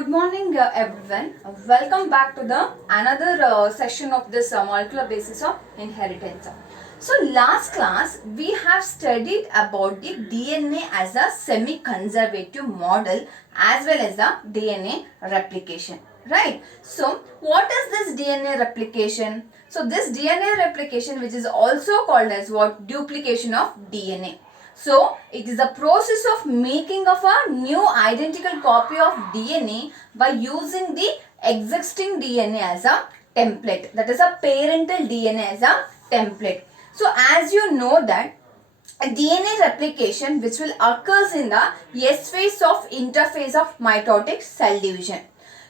Good morning, everyone. Welcome back to the another session of this molecular basis of inheritance. So last class we have studied about the DNA as a semi-conservative model as well as the DNA replication, right? So what is this DNA replication? So this DNA replication, which is also called as what? Duplication of DNA. So it is the process of making of a new identical copy of DNA by using the existing DNA as a template. That is a parental DNA as a template. So as you know that a DNA replication which will occurs in the S phase of interphase of mitotic cell division.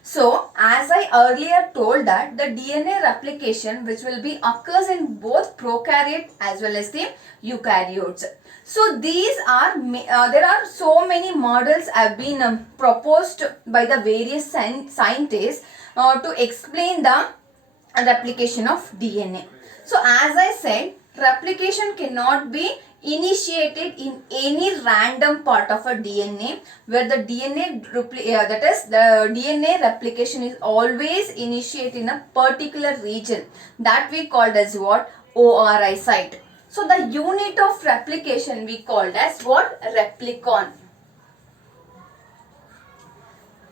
So as I earlier told that the DNA replication which will be occurs in both prokaryote as well as the eukaryotes. So these are there are so many models have been proposed by the various scientists to explain the replication of DNA. So as I said, replication cannot be initiated in any random part of a DNA where the that is the DNA replication is always initiated in a particular region that we called as what? ORI site. So the unit of replication we called as what? Replicon.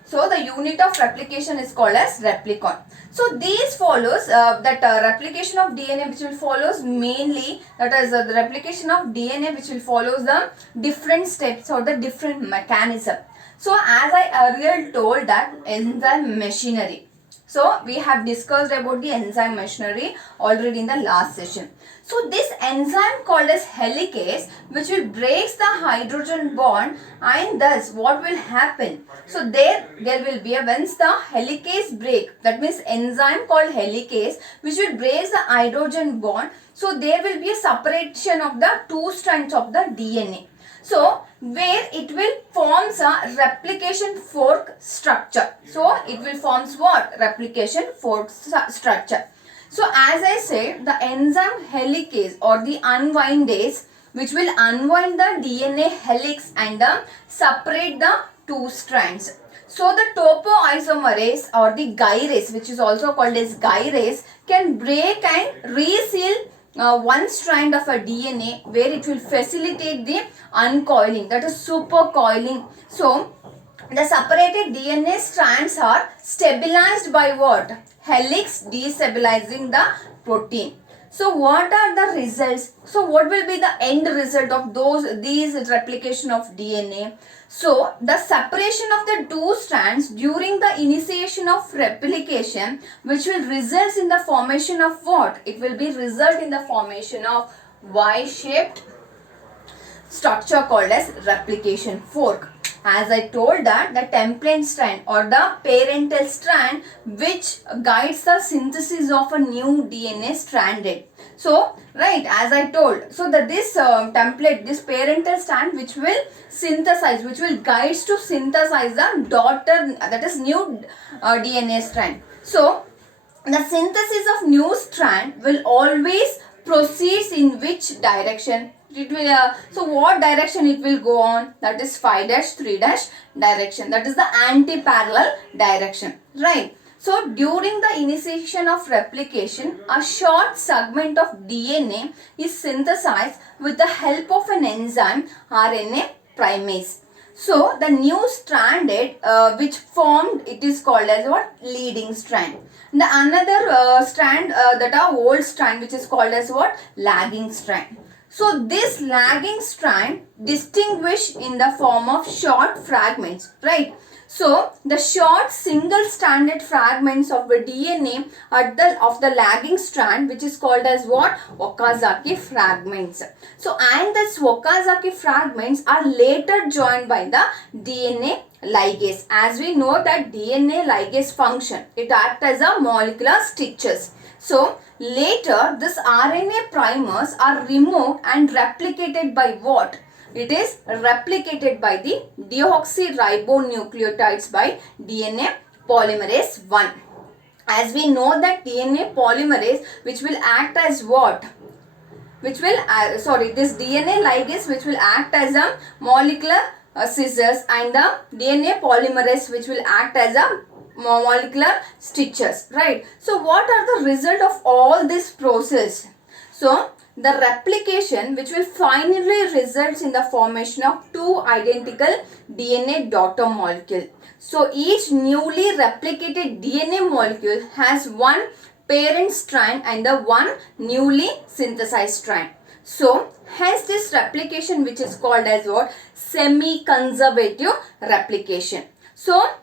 So the unit of replication is called as replicon. So these follows replication of DNA which will follows mainly, that is the replication of DNA which will follows the different steps or the different mechanism. So as I earlier told that enzyme machinery. So we have discussed about the enzyme machinery already in the last session. So this enzyme called as helicase which will breaks the hydrogen bond, and thus what will happen? So there will be once the helicase break, that means enzyme called helicase which will break the hydrogen bond. So there will be a separation of the two strands of the DNA. So where it will forms a replication fork structure. So it will forms what? Replication fork structure. So as I said, the enzyme helicase or the unwindase which will unwind the DNA helix and separate the two strands. So the topoisomerase or the gyrase, which is also called as gyrase, can break and reseal one strand of a DNA where it will facilitate the uncoiling, that is supercoiling. So the separated DNA strands are stabilized by what? Helix destabilizing the protein. So what are the results? So what will be the end result of these replication of DNA? So the separation of the two strands during the initiation of replication, which will result in the formation of what? It will be result in the formation of Y-shaped structure called as replication fork. As I told that the template strand or the parental strand which guides the synthesis of a new DNA stranded. So right, as I told, so that this template, this parental strand which will synthesize, which will guides to synthesize the daughter, that is new DNA strand. So the synthesis of new strand will always proceeds in which direction? It will so what direction it will go on? That is 5-3- direction. That is the anti-parallel direction, right? So during the initiation of replication, a short segment of DNA is synthesized with the help of an enzyme, RNA primase. So the new stranded which formed, it is called as what? Leading strand. The another strand that are old strand which is called as what? Lagging strand. So this lagging strand distinguished in the form of short fragments, right? So the short single stranded fragments of the DNA of the lagging strand which is called as what? Okazaki fragments. So and these Okazaki fragments are later joined by the DNA ligase. As we know that DNA ligase function, it acts as a molecular stitches. So later this RNA primers are removed and replicated by what? It is replicated by the deoxyribonucleotides by DNA polymerase 1. As we know that DNA polymerase which will act as what? Which will, this DNA ligase which will act as a molecular scissors and the DNA polymerase which will act as a molecular stitches, right? So what are the result of all this process? So the replication which will finally results in the formation of two identical DNA daughter molecule. So each newly replicated DNA molecule has one parent strand and the one newly synthesized strand. So hence this replication which is called as what? Semi-conservative replication. So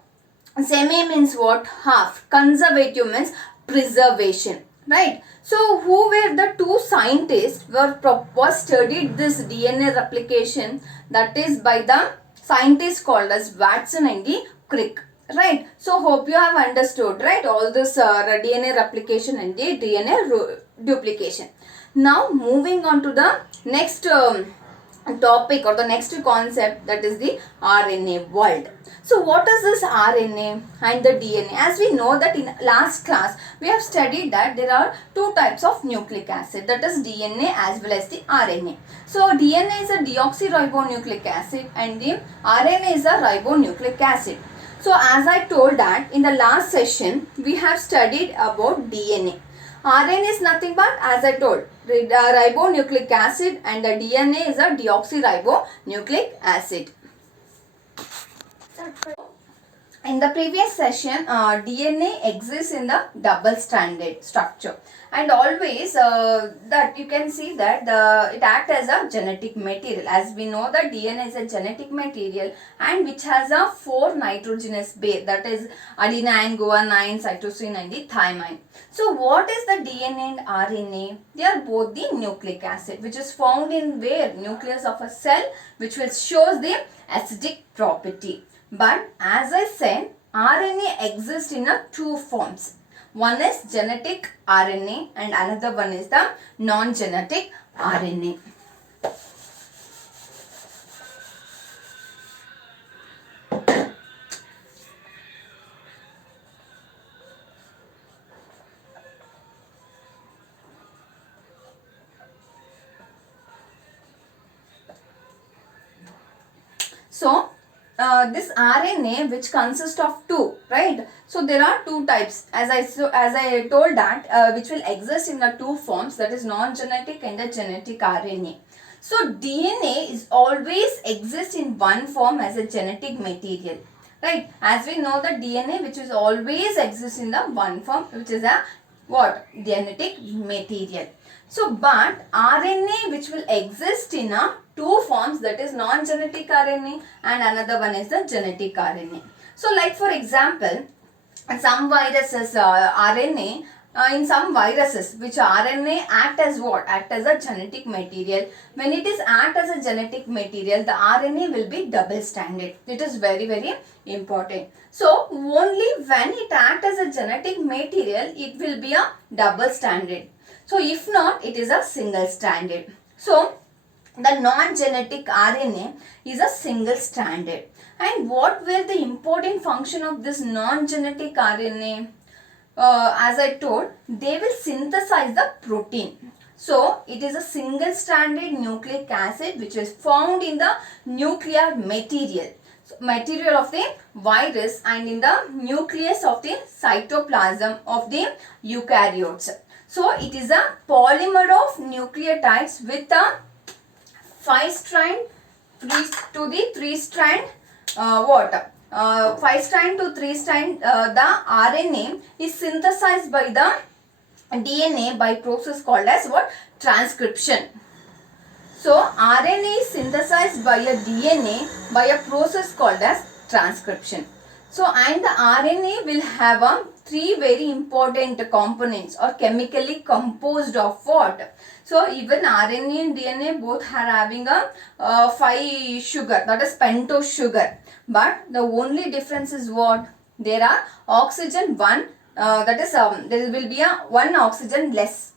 semi means what? Half. Conservative means preservation, right? So who were the two scientists was studied this DNA replication, that is by the scientists called as Watson and the Crick, right? So hope you have understood, right, all this DNA replication and the DNA duplication. Now moving on to the next topic or the next concept, that is the RNA world. So what is this RNA and the DNA? As we know that in last class we have studied that there are two types of nucleic acid, that is DNA as well as the RNA. So DNA is a deoxyribonucleic acid and the RNA is a ribonucleic acid. So as I told that in the last session we have studied about DNA. RNA is nothing but, as I told, ribonucleic acid and the DNA is a deoxyribonucleic acid. In the previous session, DNA exists in the double-stranded structure, and always that you can see that it acts as a genetic material. As we know that DNA is a genetic material and which has a 4 nitrogenous base, that is adenine, guanine, cytosine and the thymine. So what is the DNA and RNA? They are both the nucleic acid which is found in where? Nucleus of a cell, which will shows the acidic property. But as I said, RNA exists in two forms. One is genetic RNA and another one is the non-genetic RNA. So this RNA which consists of two, right? So there are two types, as I told that which will exist in the two forms, that is non-genetic and the genetic RNA. So DNA is always exists in one form as a genetic material, right? As we know that DNA which is always exists in the one form, which is a what? Genetic material. So but RNA which will exist in a two forms, that is non-genetic RNA and another one is the genetic RNA. So like for example, some viruses RNA, in some viruses which RNA act as what? Act as a genetic material. When it is act as a genetic material, the RNA will be double-stranded. It is very important. So only when it act as a genetic material, it will be a double-stranded. So if not, it is a single-stranded. So the non-genetic RNA is a single-stranded. And what were the important function of this non-genetic RNA? As I told, they will synthesize the protein. So it is a single-stranded nucleic acid which is found in the nuclear material. So, material of the virus and in the nucleus of the cytoplasm of the eukaryotes. So it is a polymer of nucleotides with a 5 strand to the 3 strand 5 strand to 3 strand the RNA is synthesized by the DNA by process called as what? Transcription. So RNA is synthesized by a DNA by a process called as transcription. So and the RNA will have a 3 very important components or chemically composed of what? So even RNA and DNA both are having a 5 sugar, that is pentose sugar. But the only difference is what? There are oxygen 1, that is there will be a 1 oxygen less.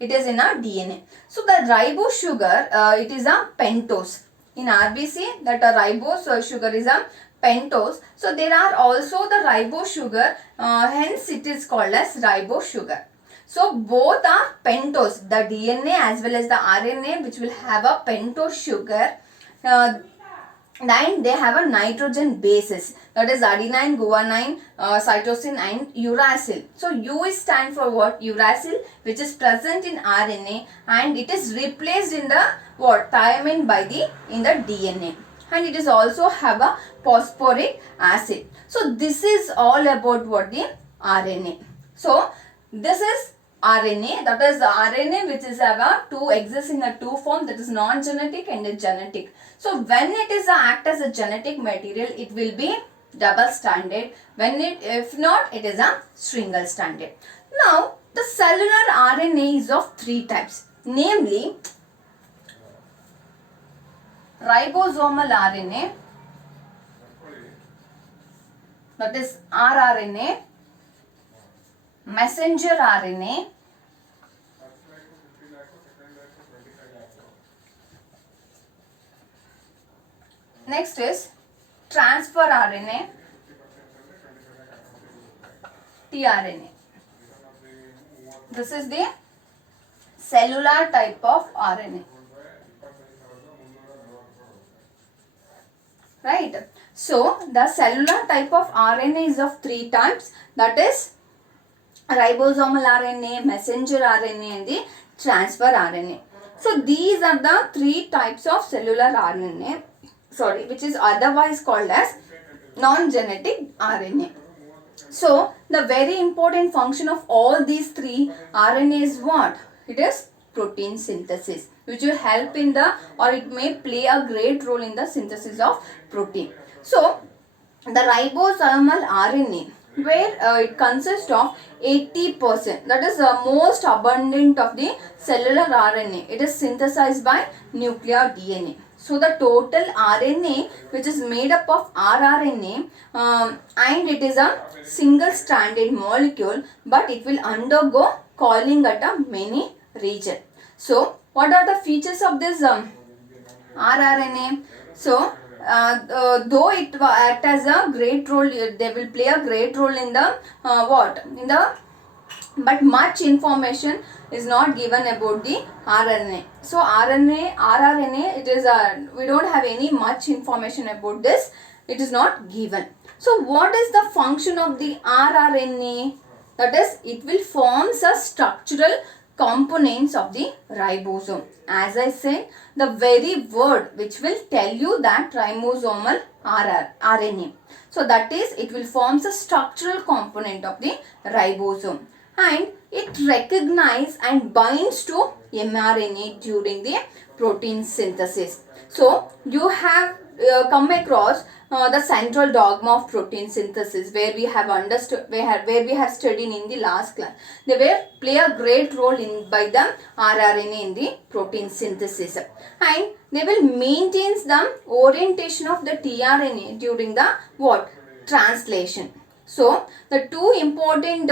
It is in our DNA. So the ribose sugar, it is a pentose. In RBC, that a ribose sugar is a pentose. So there are also the ribose sugar, hence it is called as ribose sugar. So both are pentose, the DNA as well as the RNA which will have a pentose sugar. Then they have a nitrogen bases, that is adenine, guanine, cytosine and uracil. So U is stand for what? Uracil, which is present in RNA and it is replaced in the what? Thymine by the in the DNA. And it is also have a phosphoric acid. So this is all about what? The RNA. So this is RNA, that is the RNA which is two exists in a two form, that is non-genetic and a genetic. So when it is act as a genetic material, it will be double stranded. When it, if not, it is a single stranded. Now the cellular RNA is of three types, namely ribosomal RNA, that is rRNA, messenger RNA, next is transfer RNA, tRNA. This is the cellular type of RNA. Right. So the cellular type of RNA is of three types, that is ribosomal RNA, messenger RNA and the transfer RNA. So these are the three types of cellular RNA, which is otherwise called as non-genetic RNA. So the very important function of all these three RNA is what? It is protein synthesis, which will help in the, or it may play a great role in the synthesis of protein. So the ribosomal RNA, where it consists of 80%, that is the most abundant of the cellular RNA. It is synthesized by nuclear DNA. So the total RNA, which is made up of rRNA, and it is a single stranded molecule, but it will undergo coiling at a many region. So what are the features of this rRNA? So though it act as a great role, they will play a great role in the but much information is not given about the RNA. So rRNA, it is we don't have any much information about this. It is not given. So what is the function of the rRNA? That is, it will form a structural components of the ribosome. As I said, the very word which will tell you that ribosomal RNA. So that is, it will form a structural component of the ribosome, and it recognizes and binds to mRNA during the protein synthesis. So you have come across the central dogma of protein synthesis, where we have understood, where we have studied in the last class. They will play a great role in by the rRNA in the protein synthesis, and they will maintain the orientation of the tRNA during the translation. So the two important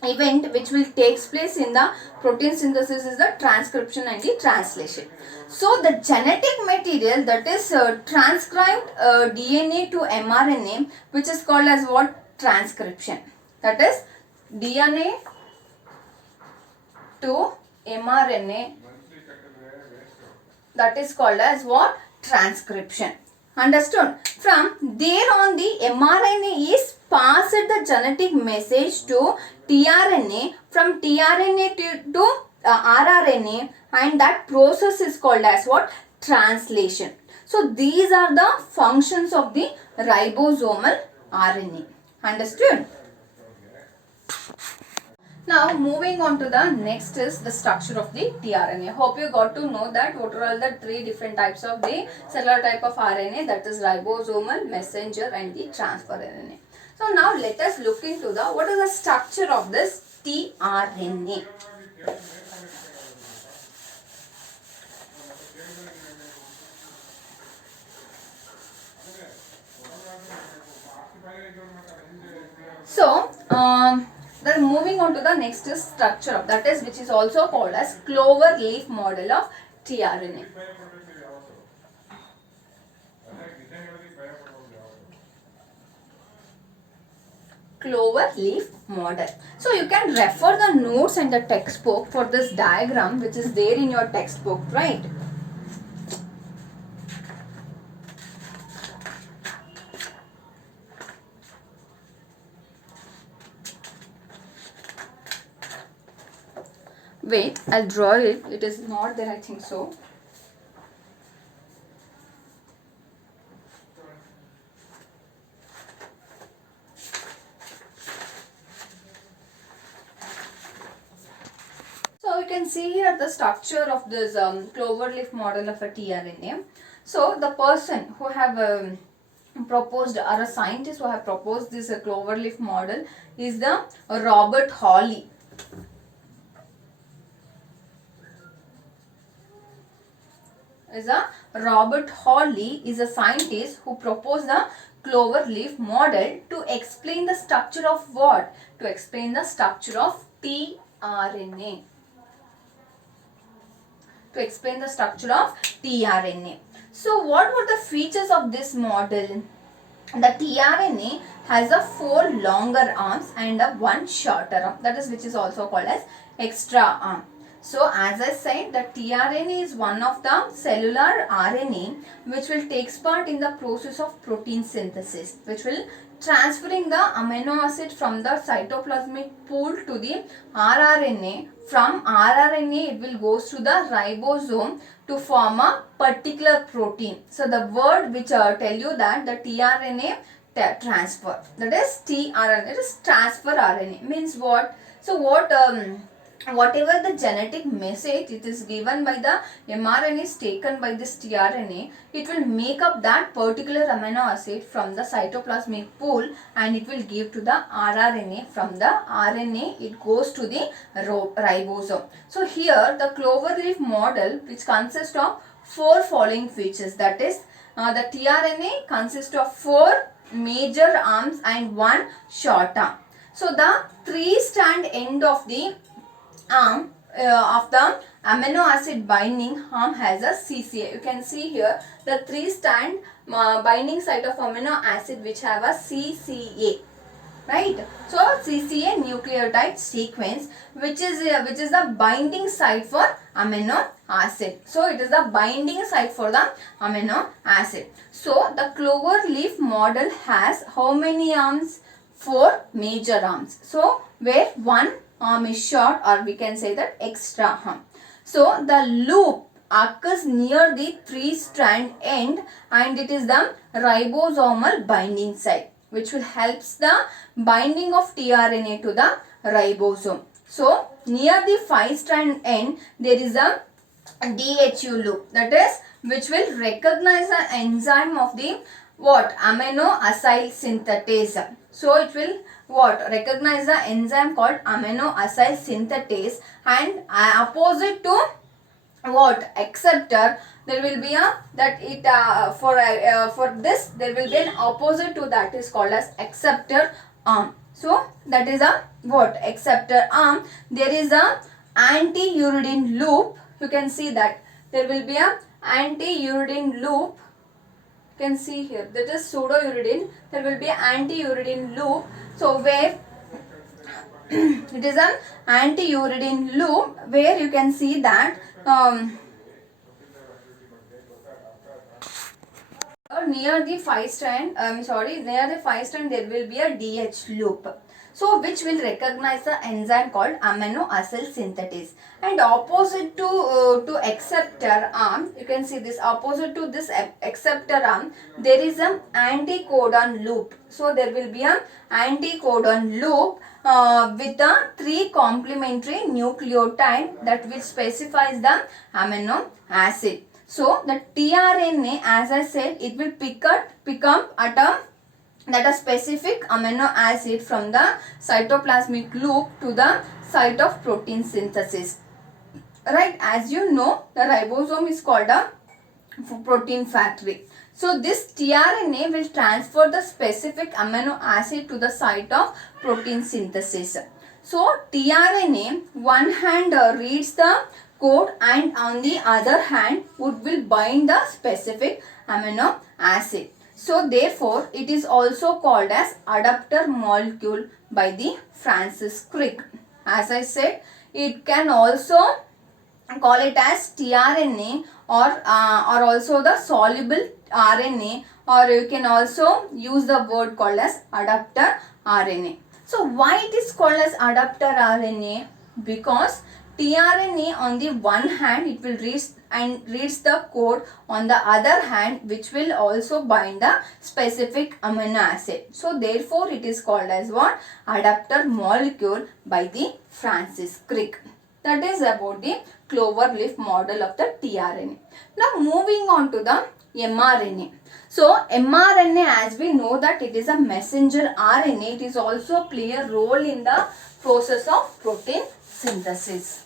event which will takes place in the protein synthesis is the transcription and the translation. So the genetic material, that is transcribed DNA to mRNA, which is called as what? Transcription. That is DNA to mRNA, that is called as what? Transcription. Understood? From there on, the mRNA is passed the genetic message to tRNA, from tRNA to rRNA, and that process is called as what? Translation. So these are the functions of the ribosomal RNA. Understood? Now moving on to the next is the structure of the tRNA. Hope you got to know that what are all the three different types of the cellular type of RNA, that is ribosomal, messenger and the transfer RNA. So now let us look into the what is the structure of this tRNA. So then moving on to the next is structure of, that is, which is also called as clover leaf model of tRNA. Clover leaf model. So you can refer the notes and the textbook for this diagram which is there in your textbook, right? Wait, I'll draw it. It is not there, I think so. So you can see here the structure of this cloverleaf model of a tRNA. So the person who have proposed, or a scientist who have proposed this cloverleaf model, is the Robert Hawley. Robert Hawley is a scientist who proposed the cloverleaf model to explain the structure of what? To explain the structure of tRNA. To explain the structure of tRNA. So what were the features of this model? The tRNA has a 4 longer arms and a 1 shorter arm, that is, which is also called as extra arm. So as I said, the tRNA is one of the cellular RNA which will take part in the process of protein synthesis, which will transferring the amino acid from the cytoplasmic pool to the rRNA. From rRNA it will goes to the ribosome to form a particular protein. So the word which tell you that the tRNA transfer, that is tRNA, it is transfer RNA, means what? So what whatever the genetic message it is given by the mRNA is taken by this tRNA, it will make up that particular amino acid from the cytoplasmic pool and it will give to the rRNA. From the RNA it goes to the ribosome. So here the cloverleaf model, which consists of 4 following features, that is the tRNA consists of 4 major arms and 1 short arm. So the 3-strand end of the arm of the amino acid binding arm has a CCA. You can see here the 3-strand binding site of amino acid which have a CCA, right? So CCA nucleotide sequence, which is the binding site for amino acid. So it is the binding site for the amino acid. So the cloverleaf model has how many arms? 4 major arms. So where 1 arm is short, or we can say that extra arm. So the loop occurs near the 3-strand end and it is the ribosomal binding site, which will helps the binding of tRNA to the ribosome. So near the 5-strand end there is a DHU loop, that is, which will recognize the enzyme of the what? Amino acyl synthetase. So it will what? Recognize the enzyme called amino acyl synthetase, and opposite to what? Acceptor, there will be a that it for this there will be an opposite to that is called as acceptor arm. So that is a what? Acceptor arm. There is a anti-uridine loop. You can see that there will be a anti-uridine loop. You can see here that is pseudouridine. There will be an anti-uridine loop. So where it is an anti-uridine loop, where you can see that near the 5-strand, near the 5-strand there will be a DH loop. So which will recognize the enzyme called amino acyl synthetase. And opposite to acceptor arm, you can see this opposite to this acceptor arm, there is an anticodon loop. So there will be an anticodon loop with the 3 complementary nucleotide that will specifies the amino acid. So the tRNA, as I said, it will pick up at a specific amino acid from the cytoplasmic loop to the site of protein synthesis. Right, as you know, the ribosome is called a protein factory. So this tRNA will transfer the specific amino acid to the site of protein synthesis. So tRNA, one hand reads the code and on the other hand will bind the specific amino acid. So therefore it is also called as adapter molecule by the Francis Crick. As I said, it can also call it as tRNA or also the soluble RNA, or you can also use the word called as adapter RNA. So why it is called as adapter RNA? Because tRNA on the one hand it will reads the code, on the other hand which will also bind the specific amino acid. So therefore it is called as what? Adapter molecule by the Francis Crick. That is about the clover leaf model of the tRNA. Now moving on to the mRNA. So mRNA, as we know that it is a messenger RNA, it is also play a role in the process of protein synthesis.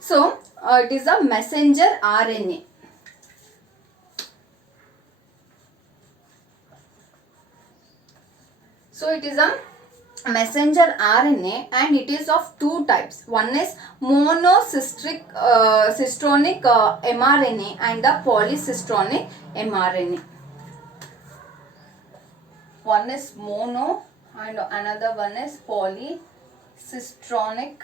So it is a messenger RNA. So it is a messenger RNA and it is of two types. One is monocistric cistronic mRNA and the polycistronic mRNA. One is mono and another one is polycistronic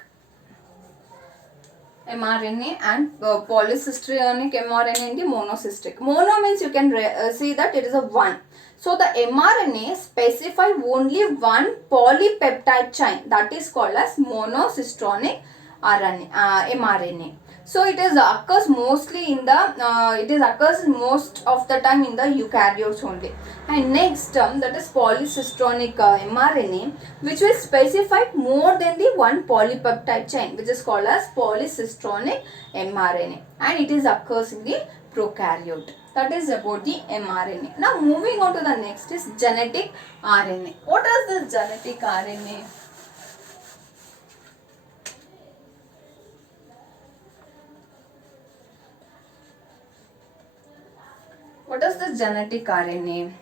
mRNA and polycistronic mRNA in the monocystic. Mono means you can see that it is a one. So the mRNA specify only one polypeptide chain, that is called as monocistronic mRNA. So it is occurs mostly in the it is occurs most of the time in the eukaryotes only. And next term, that is polycistronic mRNA, which will specify more than the one polypeptide chain, which is called as polycistronic mRNA, and it is occurs in the prokaryote. That is about the mRNA. Now moving on to the next is genetic RNA. What is this genetic RNA? What is the genetic RNA?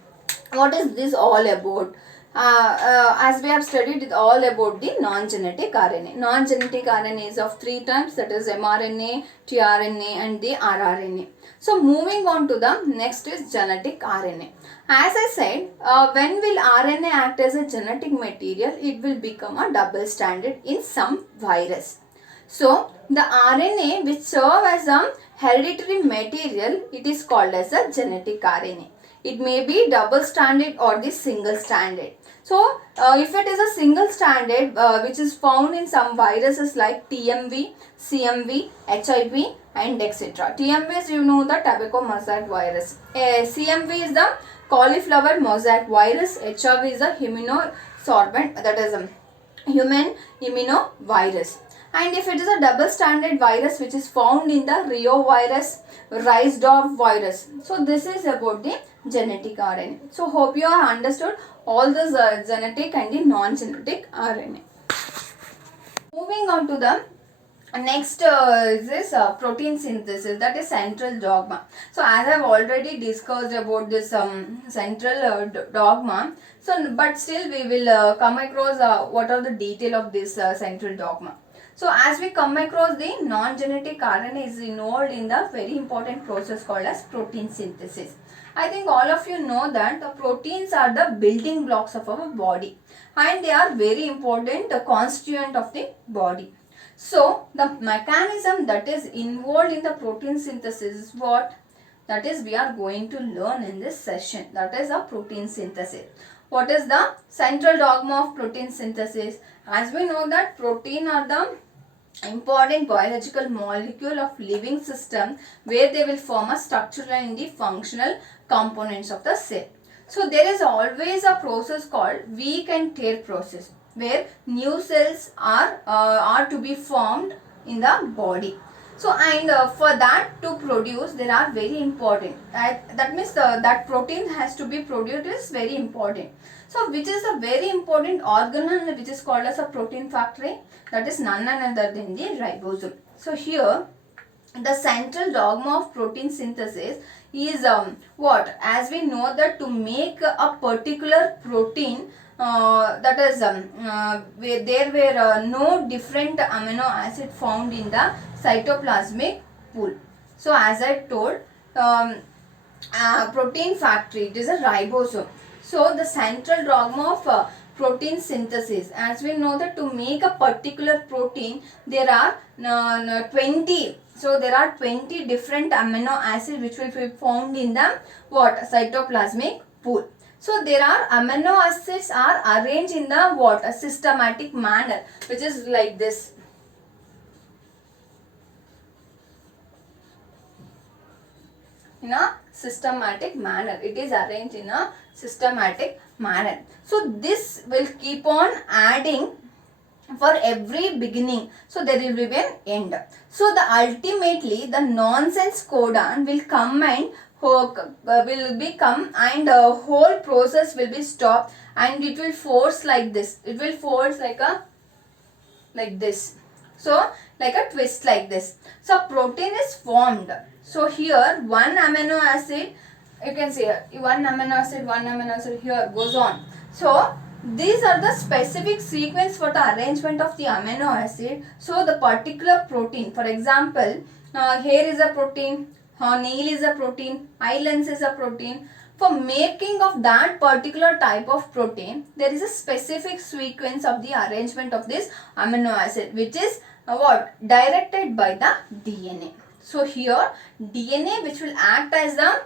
What is this all about? As we have studied it all about the non-genetic RNA. Non-genetic RNA is of three types, that is mRNA, tRNA and the rRNA. So moving on to the next is genetic RNA. As I said, when will RNA act as a genetic material? It will become a double stranded in some virus. So the RNA which serve as a hereditary material, it is called as a genetic RNA. It may be double stranded or the single stranded. So if it is a single stranded which is found in some viruses like TMV, CMV, HIV and etc. TMV is, you know, the tobacco mosaic virus. CMV is the cauliflower mosaic virus. HIV is the immunosorbent, that is a human immunovirus. And if it is a double stranded virus which is found in the reovirus, Riesdorf virus. So this is about the genetic RNA. So hope you have understood all this genetic and the non-genetic RNA. Moving on to the next is this protein synthesis, that is central dogma. So as I have already discussed about this central dogma, so but still we will come across what are the detail of this central dogma. So as we come across the non-genetic RNA is involved in the very important process called as protein synthesis. I think all of you know that the proteins are the building blocks of our body and they are very important constituent of the body. So the mechanism that is involved in the protein synthesis is what? That is we are going to learn in this session. That is a protein synthesis. What is the central dogma of protein synthesis? As we know that protein are the important biological molecule of living system where they will form a structural and the functional components of the cell. So there is always a process called weak and tear process where new cells are to be formed in the body. So and for that to produce there are very important, that means that protein has to be produced is very important. So which is a very important organelle which is called as a protein factory, that is none other than the ribosome. So here the central dogma of protein synthesis is what? As we know that to make a particular protein that is where there were no different amino acid found in the cytoplasmic pool. So as I told, protein factory, it is a ribosome. So the central dogma of protein synthesis. As we know that to make a particular protein, there are 20. So there are 20 different amino acids which will be found in the what? Cytoplasmic pool. So there are amino acids are arranged in the what? A systematic manner, which is like this. In a systematic manner. It is arranged in a systematic manner. So this will keep on adding for every beginning. So there will be an end. So the ultimately the nonsense codon will come and will become and whole process will be stopped and it will force like this. It will force like this. So like a twist like this. So protein is formed. So here one amino acid, you can see one amino acid here goes on. So these are the specific sequence for the arrangement of the amino acid. So the particular protein, for example, hair is a protein, nail is a protein, eye lens is a protein. For making of that particular type of protein, there is a specific sequence of the arrangement of this amino acid, which is what? Directed by the DNA. So here DNA, which will act as the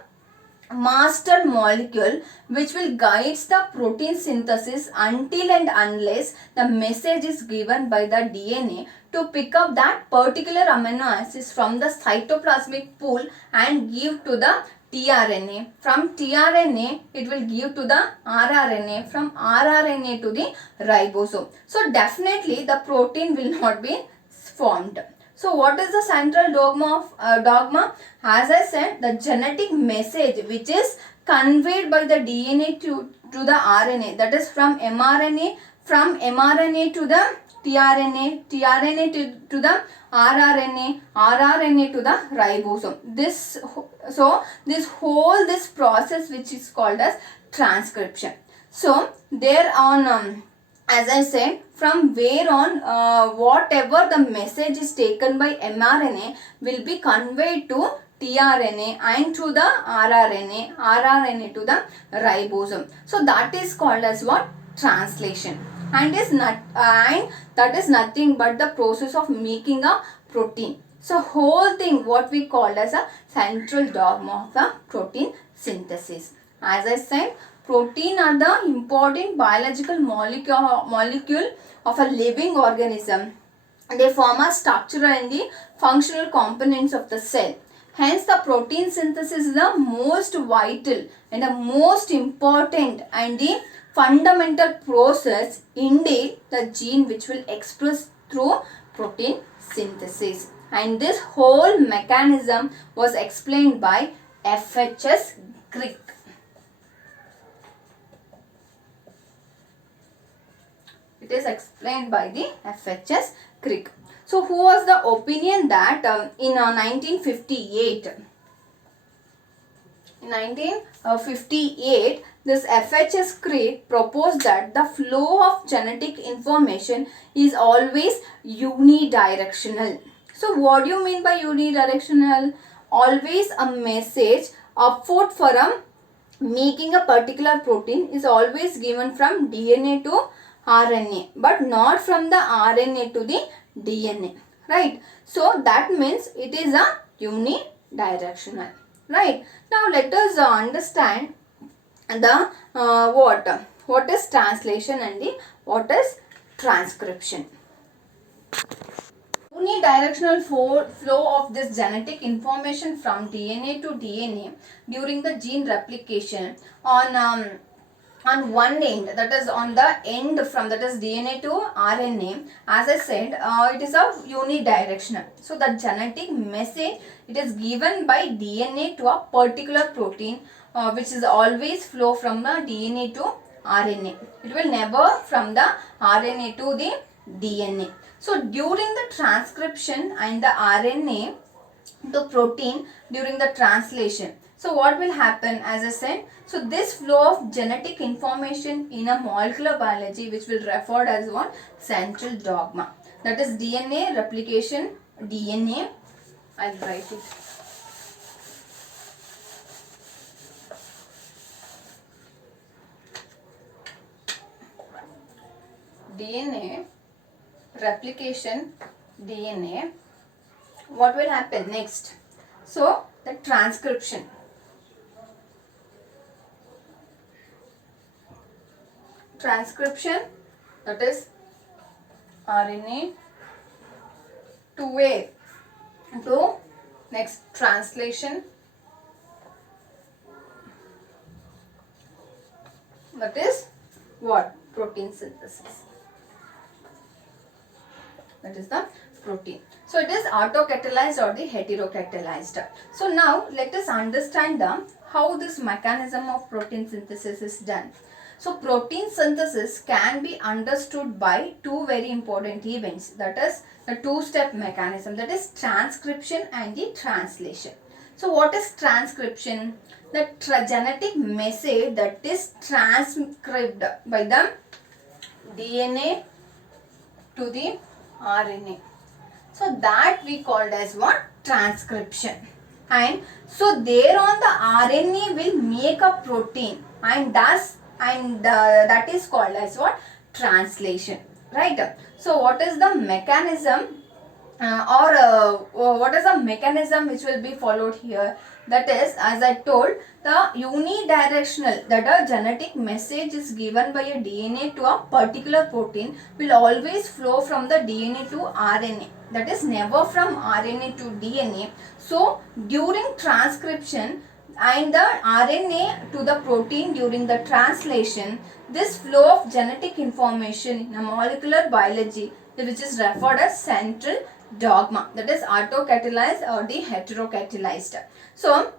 master molecule which will guides the protein synthesis until and unless the message is given by the DNA to pick up that particular amino acids from the cytoplasmic pool and give to the tRNA. From tRNA, it will give to the rRNA. From rRNA to the ribosome. So definitely the protein will not be formed. So what is the central dogma? As I said, the genetic message which is conveyed by the DNA to the RNA, that is from mRNA to the tRNA to the rRNA to the ribosome. This process which is called as transcription. So there on as I said, from where on whatever the message is taken by mRNA will be conveyed to tRNA and to the rRNA to the ribosome. So that is called as what? Translation. And that is nothing but the process of making a protein. So whole thing what we call as a central dogma of the protein synthesis. As I said, protein are the important biological molecule of a living organism. They form a structural and the functional components of the cell. Hence, the protein synthesis is the most vital and the most important and the fundamental process. Indeed, the gene which will express through protein synthesis. And this whole mechanism was explained by F.H.S. Crick. It is explained by the F.H.S. Crick. So, who was the opinion that in 1958, this F.H.S. Crick proposed that the flow of genetic information is always unidirectional. So, what do you mean by unidirectional? Always a message upward for making a particular protein is always given from DNA to RNA, but not from the RNA to the DNA, right? So that means it is a unidirectional, right? Now let us understand the what is translation and what is transcription. Unidirectional flow of this genetic information from DNA to DNA during the gene replication on one end, that is on the end from that is DNA to RNA. As I said, it is a unidirectional. So the genetic message, it is given by DNA to a particular protein which is always flow from the DNA to RNA. It will never from the RNA to the DNA. So during the transcription and the RNA to protein during the translation. So what will happen, as I said, so this flow of genetic information in a molecular biology which will referred as one central dogma. That is DNA replication, DNA, I'll write it. DNA replication, DNA, what will happen next? So the transcription. Transcription, that is RNA to where? To next translation, that is what? Protein synthesis. That is the protein. So it is autocatalyzed or the heterocatalyzed. So now let us understand how this mechanism of protein synthesis is done. So protein synthesis can be understood by two very important events, that is the two-step mechanism, that is transcription and the translation. So what is transcription? The genetic message that is transcribed by the DNA to the RNA. So that we called as what? Transcription. And so there on the RNA will make a protein, and thus that is called as what? Translation. Right? So what is the mechanism what is the mechanism which will be followed here? That is, as I told, the unidirectional, that a genetic message is given by a DNA to a particular protein will always flow from the DNA to RNA. That is never from RNA to DNA. So during transcription and the RNA to the protein during the translation, this flow of genetic information in a molecular biology, which is referred as central dogma, that is autocatalyzed or the heterocatalyzed. So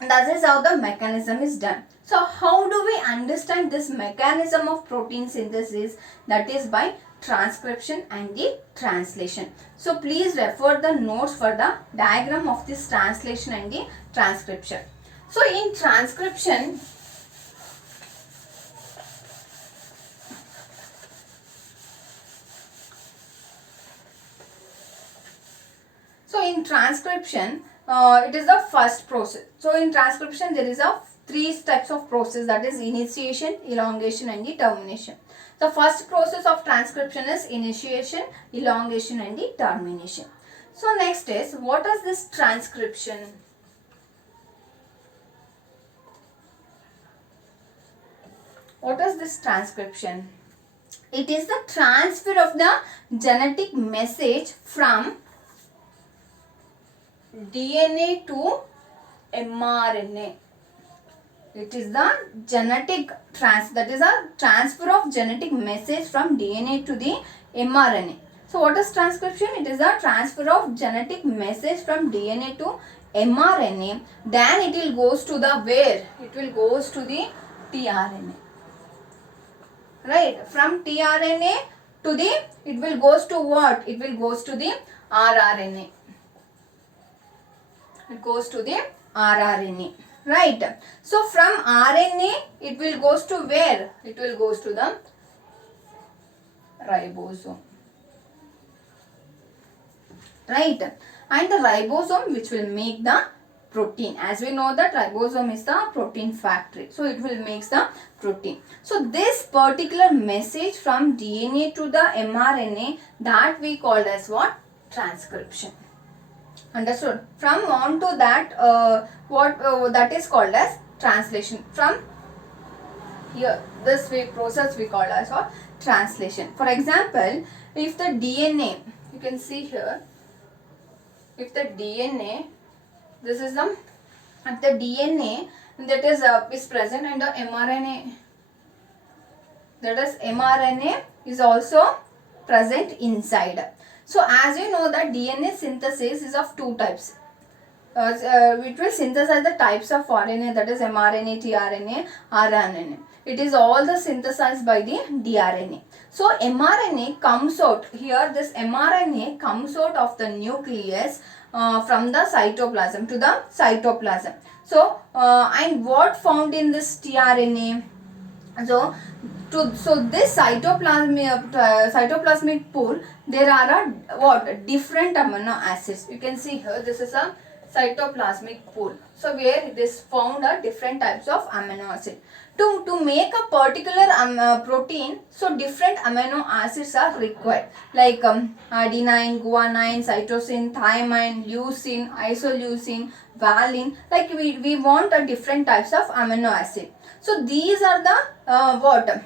that is how the mechanism is done. So how do we understand this mechanism of protein synthesis? That is by transcription and the translation. So please refer the notes for the diagram of this translation and the transcription. So in transcription, it is the first process. So in transcription there is a three steps of process, that is initiation, elongation and the termination. The first process of transcription is initiation, elongation and the termination. So next is, what is this transcription? What is this transcription? It is the transfer of the genetic message from DNA to mRNA. It is the genetic that is a transfer of genetic message from DNA to the mRNA. So what is transcription? It is a transfer of genetic message from DNA to mRNA. Then it will goes to the where? It will goes to the tRNA. Right? From tRNA to the, it will goes to what? It will goes to the rRNA. It goes to the rRNA. Right? So from RNA it will goes to where? It will goes to the ribosome. Right? And the ribosome which will make the protein. As we know that ribosome is the protein factory. So it will make the protein. So this particular message from DNA to the mRNA, that we called as what? Transcription. Understood? From on to that, that is called as translation. From here, this process we call as what? Translation. For example, if the DNA, you can see here, if the DNA, this is the DNA that is present in the mRNA, that is mRNA is also present inside. So as you know that DNA synthesis is of two types. It will synthesize the types of RNA, that is mRNA, tRNA, rRNA. It is all the synthesized by the dRNA. So mRNA comes out here, this mRNA comes out of the nucleus from the cytoplasm to the cytoplasm. So and what found in this tRNA? So this cytoplasmic pool, there are different amino acids. You can see here, this is a cytoplasmic pool. So where it is found are different types of amino acid. To make a particular protein, so different amino acids are required, like adenine, guanine, cytosine, thymine, leucine, isoleucine, valine. Like we want a different types of amino acid. So these are the what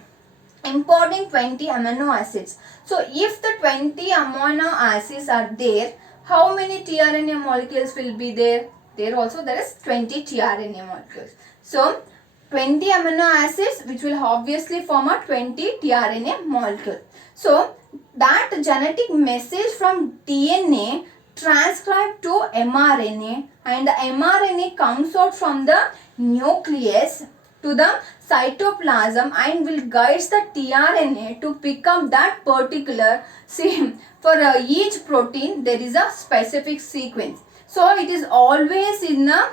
important 20 amino acids. So if the 20 amino acids are there, how many tRNA molecules will be there? There also there is 20 tRNA molecules. So 20 amino acids which will obviously form a 20 tRNA molecule. So that genetic message from DNA transcribed to mRNA, and the mRNA comes out from the nucleus to the cytoplasm and will guide the tRNA to pick up that particular, see, for each protein there is a specific sequence. So it is always in a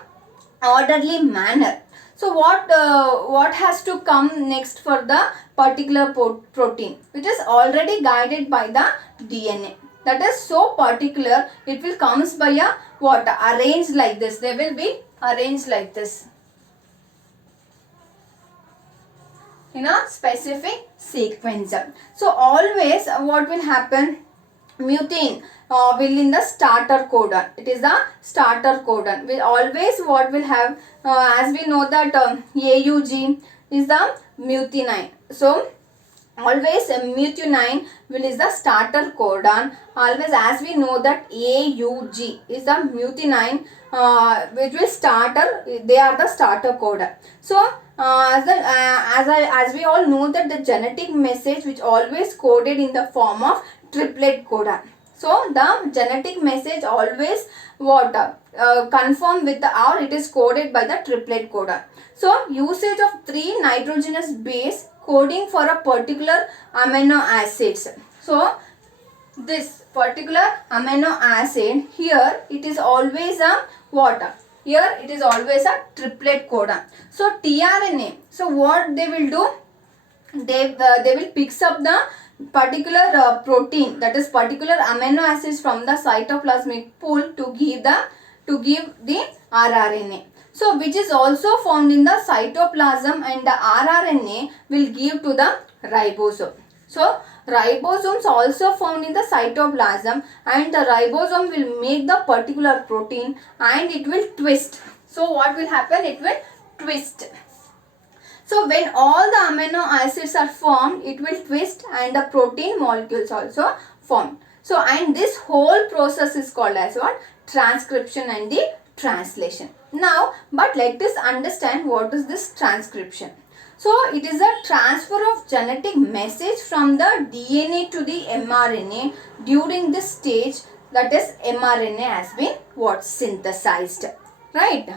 orderly manner. So what has to come next for the particular protein, which is already guided by the DNA. That is so particular, it will comes by a what, arranged like this. They will be arranged like this in a specific sequence. So always what will happen, mutant will in the starter codon. It is the starter codon. Will always what will have, as we know that AUG is the mutinine. So always mutinine will is the starter codon. Always, as we know that AUG is the mutinine, which will starter, they are the starter codon. So as we all know that the genetic message which always coded in the form of triplet codon. So the genetic message always what, confirm with the, or it is coded by the triplet codon. So usage of 3 nitrogenous base coding for a particular amino acids. So this particular amino acid, here it is always a what? Here it is always a triplet codon. So tRNA, so what they will do? They will picks up the particular protein, that is particular amino acids from the cytoplasmic pool to give the rRNA. So which is also found in the cytoplasm, and the rRNA will give to the ribosome. So ribosomes also found in the cytoplasm, and the ribosome will make the particular protein and it will twist. So what will happen? It will twist. So when all the amino acids are formed, it will twist and the protein molecules also formed. So and this whole process is called as what? Transcription and the translation. Now, but let us understand what is this transcription. So it is a transfer of genetic message from the DNA to the mRNA during this stage, that is mRNA has been what? Synthesized. Right?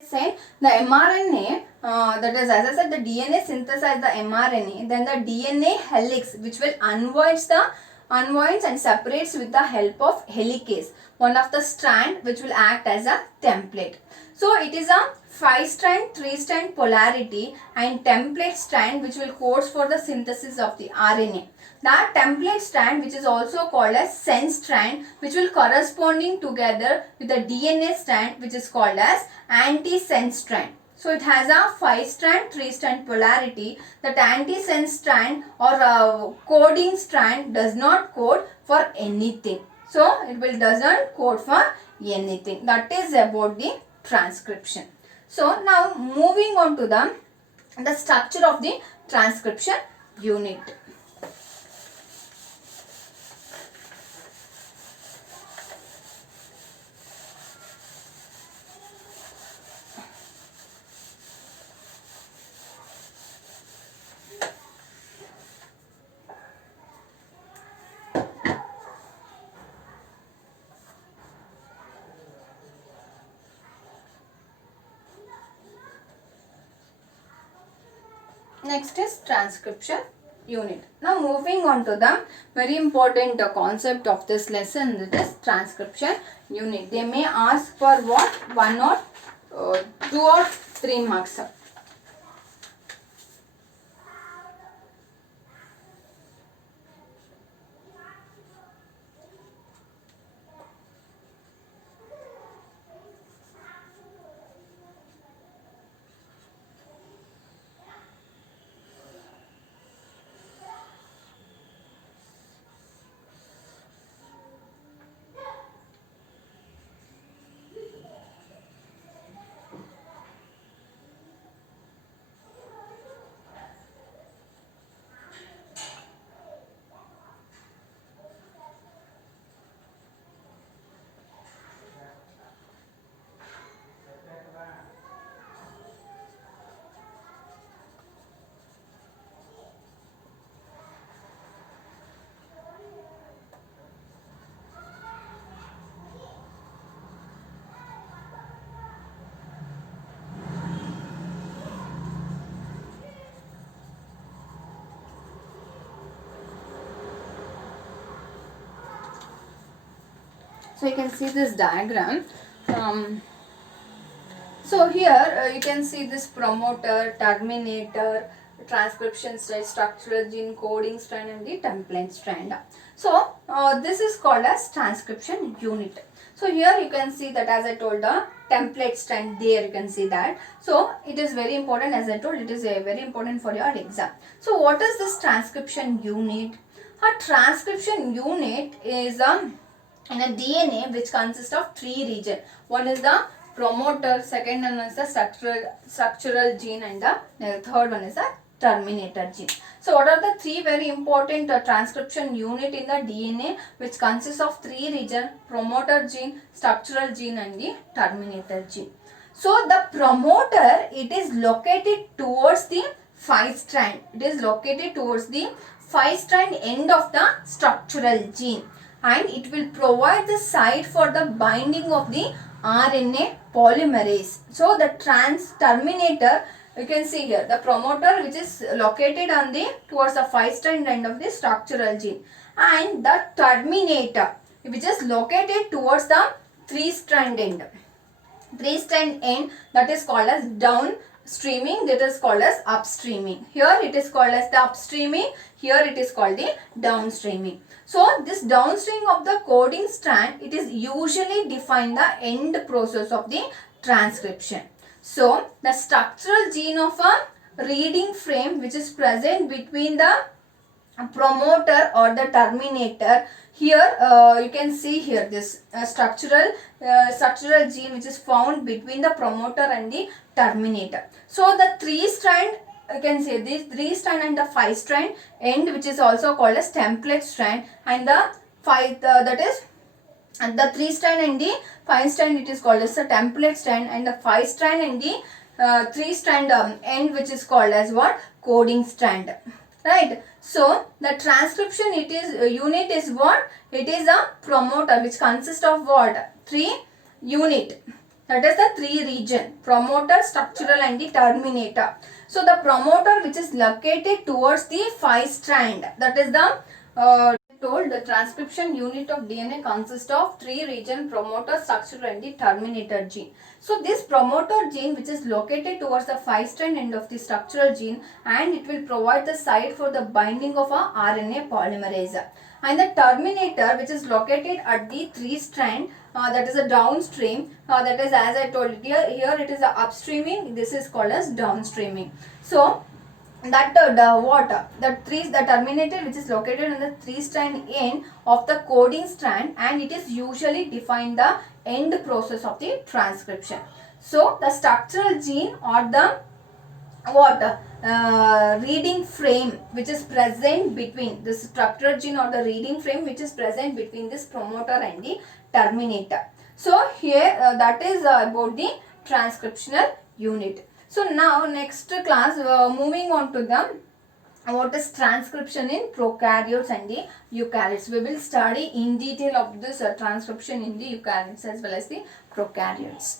Said the mRNA, that is, as I said, the DNA synthesize the mRNA, then the DNA helix which will unwinds and separates with the help of helicase, one of the strand which will act as a template. So it is a 5-strand, 3-strand polarity and template strand which will codes for the synthesis of the RNA. That template strand, which is also called as sense strand, which will corresponding together with the DNA strand, which is called as antisense strand. So it has a 5-strand, 3-strand polarity. That antisense strand or coding strand does not code for anything. So it will doesn't code for anything. That is about the transcription. So now moving on to the structure of the transcription unit. Next is transcription unit. Now moving on to the very important concept of this lesson, that is transcription unit. They may ask for what? 1 or 2 or 3 marks. So you can see this diagram. So here you can see this promoter, terminator, transcription strand, structural gene, coding strand and the template strand. So this is called as transcription unit. So here you can see that, as I told, the template strand, there you can see that. So it is very important, as I told, it is very important for your exam. So what is this transcription unit? A transcription unit is in a DNA which consists of three regions. One is the promoter, second one is the structural gene, and the third one is the terminator gene. So what are the three very important transcription unit in the DNA which consists of three regions: promoter gene, structural gene and the terminator gene. So the promoter, it is located towards the 5' strand. It is located towards the 5' strand end of the structural gene, and it will provide the site for the binding of the RNA polymerase. So the terminator, you can see here the promoter which is located on the towards the 5' strand end of the structural gene, and the terminator which is located towards the 3' strand end. 3' strand end, that is called as downstreaming, that is called as upstreaming. Here it is called as the upstreaming, here it is called the downstreaming. So this downstream of the coding strand, it is usually define the end process of the transcription. So the structural gene of a reading frame which is present between the promoter or the terminator, here you can see here this structural gene which is found between the promoter and the terminator. So the 3' strand, you can say this 3' strand and the 5' strand end, which is also called as template strand, and the 5 that is, and the 3' strand and the 5' strand, it is called as a template strand, and the 5' strand and the 3' strand end, which is called as what? Coding strand. Right. So the transcription unit is what? It is a promoter which consists of what? 3 unit. That is the 3 region: promoter, structural and the terminator. So the promoter which is located towards the 5' strand, that is the told the transcription unit of DNA consists of 3 region: promoter, structural and the terminator gene. So this promoter gene which is located towards the 5' strand end of the structural gene, and it will provide the site for the binding of a RNA polymerase. And the terminator which is located at the 3' strand, that is a downstream, that is, as I told you, here it is a upstreaming, this is called as downstreaming. So that the terminator which is located on the 3' strand end of the coding strand, and it is usually define the end process of the transcription. So the structural gene or the reading frame which is present between this structural gene or the reading frame which is present between this promoter and the terminator. So here that is about the transcriptional unit. So now next class, moving on to the what is transcription in prokaryotes and the eukaryotes. We will study in detail of this transcription in the eukaryotes as well as the prokaryotes.